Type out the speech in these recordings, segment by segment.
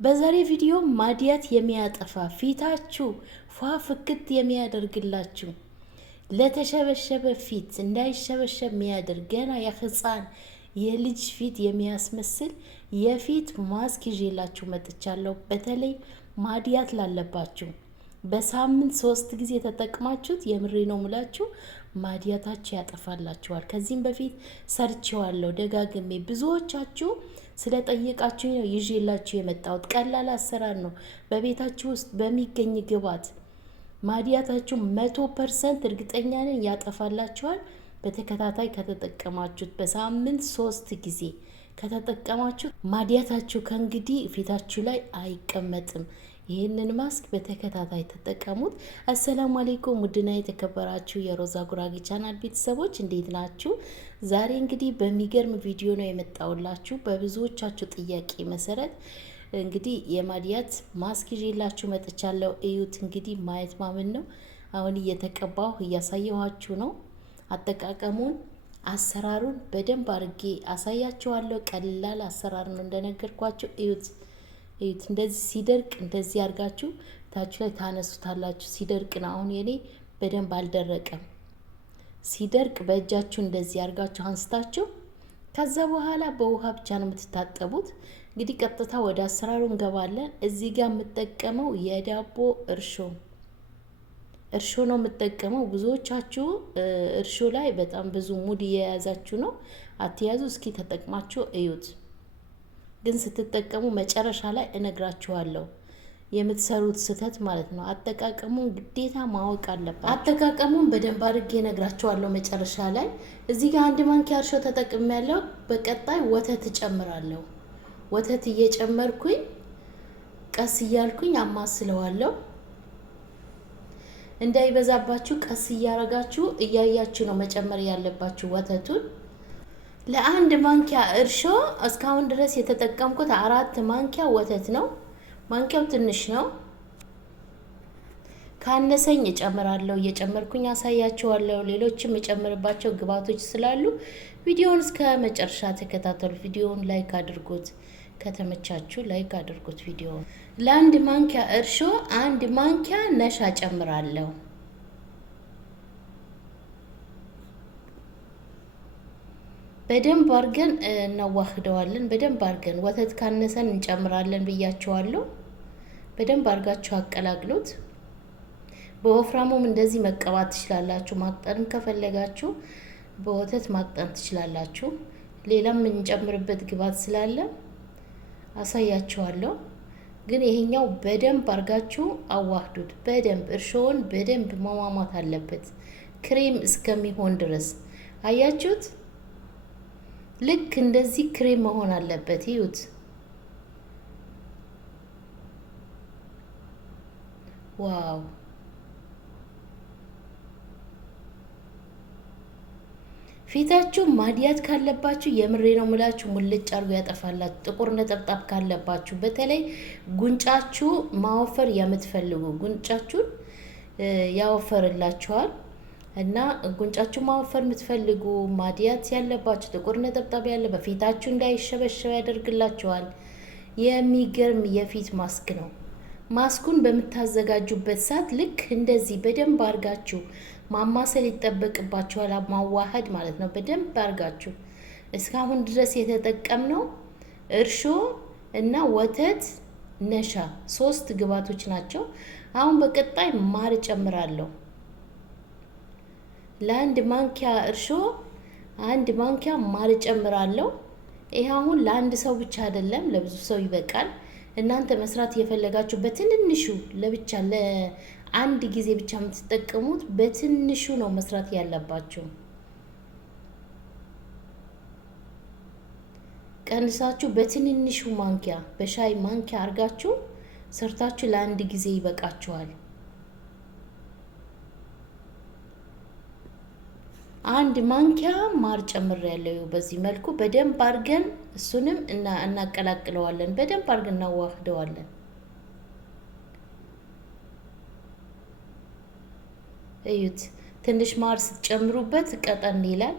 በዛሬ ቪዲዮ ማዲያት የሚያጠፋ ፊታችሁ ፏ ፍክት የሚያደርግላችሁ ለተሸበሸበ ፊት እንዳይሸበሸብ የሚያደርግ ገና የህፃን የልጅ ፊት የሚያስመስል የፊት ማስክ ይዤላችሁ መጥቻለሁ። በተለይ ማዲያት ላለባችሁ በሳምንት 3 ጊዜ ተጠቅማችሁት የምሬ ነው ሙላችሁ ማዲያታችሁ ያጠፋላችኋል። ከዚህም በፊት ሰርቼዋለሁ ደጋግሜ ብዙዎቻችሁ ስለጠየቃችሁ ነው ይዤላችሁ የመጣሁት። ቀላል አሰራር ነው። በቤታችሁ ውስጥ በሚገኝ ግብዓት ማዲያታችሁ 100% እርግጠኛ ነኝ ያጠፋላችኋል። በተከታታይ ከተጠቀማችሁት በሳምንት 3 ጊዜ ከተጠቀማችሁ ማዲያታችሁ ከእንግዲህ ፊታችሁ ላይ አይቀመጥም። ይህንን ማስክ በተከታታይ ተጠቀሙት። አሰላሙ አለይኩም ውድና የተከበራችሁ የሮዛ ጉራጌ ቻናል ቤተሰቦች እንዴት ናችሁ? ዛሬ እንግዲህ በሚገርም ቪዲዮ ነው የመጣውላችሁ። በብዙዎቻችሁ ጥያቄ መሰረት እንግዲህ የማዲያት ማስክ ይዤላችሁ መጥቻለሁ። እዩት እንግዲህ ማየት ማመን ነው። አሁን እየተቀባሁ እያሳየኋችሁ ነው። አጠቃቀሙን አሰራሩን በደንብ አድርጌ አሳያችኋለሁ። ቀላል አሰራር ነው እንደነገርኳችሁ። እዩት እዩት። እንደዚህ ሲደርቅ እንደዚህ አድርጋችሁ ታችሁ ላይ ታነሱታላችሁ። ሲደርቅ ነው። አሁን የኔ በደንብ አልደረቀም። ሲደርቅ በእጃችሁ እንደዚህ አድርጋችሁ አንስታችሁ ከዛ በኋላ በውሃ ብቻ ነው የምትታጠቡት። እንግዲህ ቀጥታ ወደ አሰራሩ እንገባለን። እዚህ ጋር የምጠቀመው የዳቦ እርሾ ነው የምጠቀመው። ብዙዎቻችሁ እርሾ ላይ በጣም ብዙ ሙድ እየያዛችሁ ነው። አትያዙ። እስኪ ተጠቅማችሁ እዩት። ግን ስትጠቀሙ መጨረሻ ላይ እነግራችኋለሁ የምትሰሩት ስህተት ማለት ነው። አጠቃቀሙን ግዴታ ማወቅ አለባችሁ። አጠቃቀሙን በደንብ አድርጌ እነግራችኋለሁ መጨረሻ ላይ። እዚህ ጋር 1 ማንኪያ እርሾ ተጠቅሜያለሁ። በቀጣይ ወተት እጨምራለሁ። ወተት እየጨመርኩኝ ቀስ እያልኩኝ አማስለዋለሁ። እንዳይበዛባችሁ ቀስ እያረጋችሁ እያያችሁ ነው መጨመር ያለባችሁ ወተቱን። ለ1 ማንኪያ እርሾ እስካሁን ድረስ የተጠቀምኩት 4 ማንኪያ ወተት ነው። ማንኪያው ትንሽ ነው። ካነሰኝ እጨምራለሁ። እየጨመርኩኝ አሳያችኋለሁ። ሌሎችም እጨምርባቸው ግብአቶች ስላሉ ቪዲዮውን እስከ መጨረሻ ተከታተሉ። ቪዲዮውን ላይክ አድርጉት። ከተመቻችሁ ላይክ አድርጉት ቪዲዮውን። ለ1 ማንኪያ እርሾ 1 ማንኪያ ነሻ ጨምራለሁ። በደንብ አድርገን እናዋህደዋለን። በደንብ አድርገን ወተት ካነሰን እንጨምራለን ብያችኋለሁ። በደንብ አድርጋችሁ አቀላቅሉት። በወፍራሙም እንደዚህ መቀባት ትችላላችሁ። ማቅጠንም ከፈለጋችሁ በወተት ማቅጠን ትችላላችሁ። ሌላም እንጨምርበት ግብአት ስላለ አሳያችኋለሁ። ግን ይሄኛው በደንብ አድርጋችሁ አዋህዱት። በደንብ እርሾውን በደንብ መሟሟት አለበት ክሬም እስከሚሆን ድረስ። አያችሁት? ልክ እንደዚህ ክሬም መሆን አለበት። ይዩት። ዋው! ፊታችሁ ማዲያት ካለባችሁ የምሬ ነው ምላችሁ ሙልጭ አርጎ ያጠፋላችሁ። ጥቁር ነጠብጣብ ካለባችሁ በተለይ ጉንጫችሁ ማወፈር የምትፈልጉ ጉንጫችሁን ያወፈርላችኋል። እና ጉንጫችሁ ማወፈር የምትፈልጉ ማዲያት ያለባችሁ ጥቁር ነጠብጣብ ያለ በፊታችሁ እንዳይሸበሸብ ያደርግላችኋል። የሚገርም የፊት ማስክ ነው። ማስኩን በምታዘጋጁበት ሰዓት ልክ እንደዚህ በደንብ አርጋችሁ ማማሰል ይጠበቅባችኋል። ማዋሃድ ማለት ነው። በደንብ አርጋችሁ እስካሁን ድረስ የተጠቀምነው እርሾ እና ወተት ነሻ 3 ግብአቶች ናቸው። አሁን በቀጣይ ማር ጨምራለሁ። ለ1 ማንኪያ እርሾ 1 ማንኪያ ማር ጨምራለሁ። ይሄ አሁን ለአንድ ሰው ብቻ አይደለም፣ ለብዙ ሰው ይበቃል። እናንተ መስራት የፈለጋችሁ በትንንሹ ለብቻ ለአንድ ጊዜ ብቻ የምትጠቀሙት በትንሹ ነው መስራት ያለባችሁ። ቀንሳችሁ በትንንሹ ማንኪያ በሻይ ማንኪያ አርጋችሁ ሰርታችሁ ለአንድ ጊዜ ይበቃችኋል። 1 ማንኪያ ማር ጨምሬያለሁ። በዚህ መልኩ በደንብ አድርገን እሱንም እናቀላቅለዋለን። በደንብ አድርገን እናዋህደዋለን። እዩት። ትንሽ ማር ስትጨምሩበት ቀጠን ይላል፣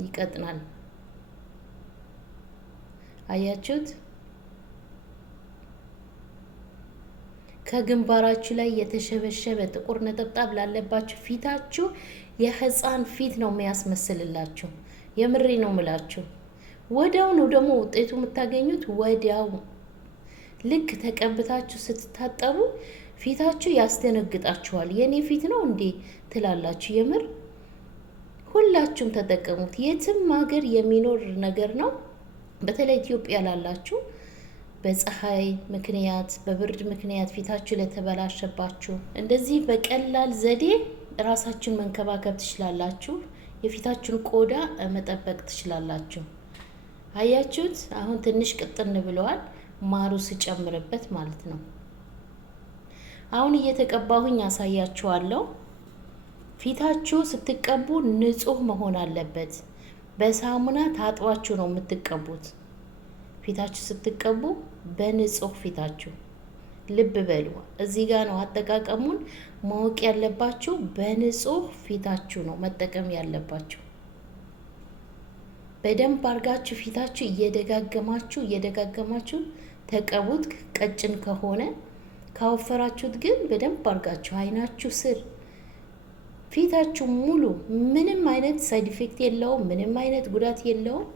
ይቀጥናል። አያችሁት? ከግንባራችሁ ላይ የተሸበሸበ ጥቁር ነጠብጣብ ላለባችሁ ፊታችሁ የህፃን ፊት ነው የሚያስመስልላችሁ። የምሬ ነው ምላችሁ። ወዲያው ነው ደግሞ ውጤቱ የምታገኙት። ወዲያው ልክ ተቀብታችሁ ስትታጠቡ ፊታችሁ ያስደነግጣችኋል። የኔ ፊት ነው እንዴ ትላላችሁ። የምር ሁላችሁም ተጠቀሙት። የትም ሀገር የሚኖር ነገር ነው። በተለይ ኢትዮጵያ ላላችሁ በፀሐይ ምክንያት በብርድ ምክንያት ፊታችሁ ለተበላሸባችሁ እንደዚህ በቀላል ዘዴ ራሳችሁን መንከባከብ ትችላላችሁ። የፊታችሁን ቆዳ መጠበቅ ትችላላችሁ። አያችሁት? አሁን ትንሽ ቅጥን ብለዋል። ማሩ ስጨምርበት ማለት ነው። አሁን እየተቀባሁኝ ያሳያችኋለሁ። ፊታችሁ ስትቀቡ ንጹህ መሆን አለበት። በሳሙና ታጥባችሁ ነው የምትቀቡት። ፊታችሁ ስትቀቡ በንጹህ ፊታችሁ ልብ በሉ። እዚህ ጋር ነው አጠቃቀሙን ማወቅ ያለባችሁ። በንጹህ ፊታችሁ ነው መጠቀም ያለባችሁ። በደንብ አርጋችሁ ፊታችሁ እየደጋገማችሁ ተቀቡት። ቀጭን ከሆነ ካወፈራችሁት ግን በደንብ አርጋችሁ አይናችሁ ስር ፊታችሁ ሙሉ ምንም አይነት ሳይድ ኢፌክት የለውም። ምንም አይነት ጉዳት የለውም።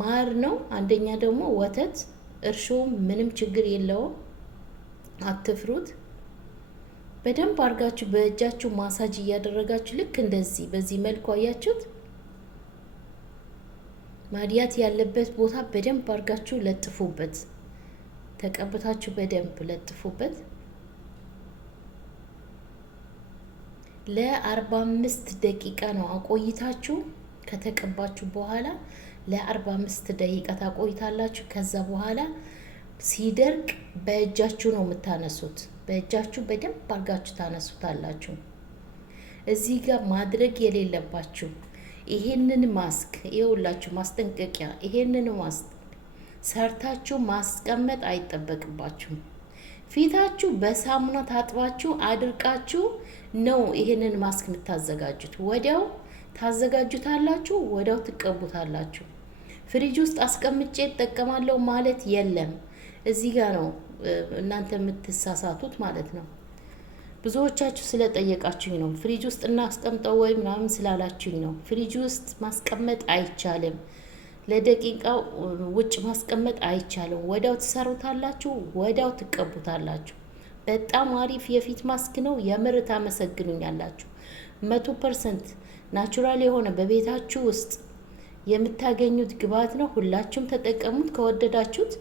ማር ነው። አንደኛ ደግሞ ወተት፣ እርሾ ምንም ችግር የለውም። አትፍሩት። በደንብ አርጋችሁ በእጃችሁ ማሳጅ እያደረጋችሁ ልክ እንደዚህ በዚህ መልኩ አያችሁት። ማዲያት ያለበት ቦታ በደንብ አርጋችሁ ለጥፉበት። ተቀብታችሁ በደንብ ለጥፉበት። ለ45 ደቂቃ ነው አቆይታችሁ ከተቀባችሁ በኋላ ለ45 ደቂቃ ታቆይታላችሁ። ከዛ በኋላ ሲደርቅ በእጃችሁ ነው የምታነሱት። በእጃችሁ በደንብ አርጋችሁ ታነሱታላችሁ። እዚህ ጋር ማድረግ የሌለባችሁ ይሄንን ማስክ ይኸውላችሁ፣ ማስጠንቀቂያ፣ ይሄንን ማስክ ሰርታችሁ ማስቀመጥ አይጠበቅባችሁም። ፊታችሁ በሳሙና ታጥባችሁ አድርቃችሁ ነው ይሄንን ማስክ የምታዘጋጁት። ወዲያው ታዘጋጁታላችሁ፣ ወዲያው ትቀቡታላችሁ። ፍሪጅ ውስጥ አስቀምጬ እጠቀማለሁ ማለት የለም። እዚህ ጋር ነው እናንተ የምትሳሳቱት ማለት ነው። ብዙዎቻችሁ ስለጠየቃችሁኝ ነው። ፍሪጅ ውስጥ እናስቀምጠው ወይ ምናምን ስላላችሁኝ ነው። ፍሪጅ ውስጥ ማስቀመጥ አይቻልም። ለደቂቃው ውጭ ማስቀመጥ አይቻልም። ወዲያው ትሰሩታላችሁ፣ ወዲያው ትቀቡታላችሁ። በጣም አሪፍ የፊት ማስክ ነው። የምር ታመሰግኑኛላችሁ። 100% ናቹራል የሆነ በቤታችሁ ውስጥ የምታገኙት ግብአት ነው። ሁላችሁም ተጠቀሙት ከወደዳችሁት።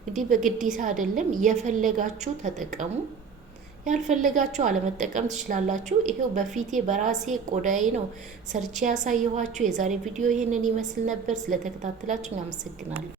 እንግዲህ በግዴታ አይደለም፣ የፈለጋችሁ ተጠቀሙ። ያልፈለጋችሁ አለመጠቀም ትችላላችሁ። ይሄው በፊቴ በራሴ ቆዳዬ ነው ሰርቼ ያሳየኋችሁ። የዛሬ ቪዲዮ ይሄንን ይመስል ነበር። ስለተከታተላችሁ አመሰግናለሁ።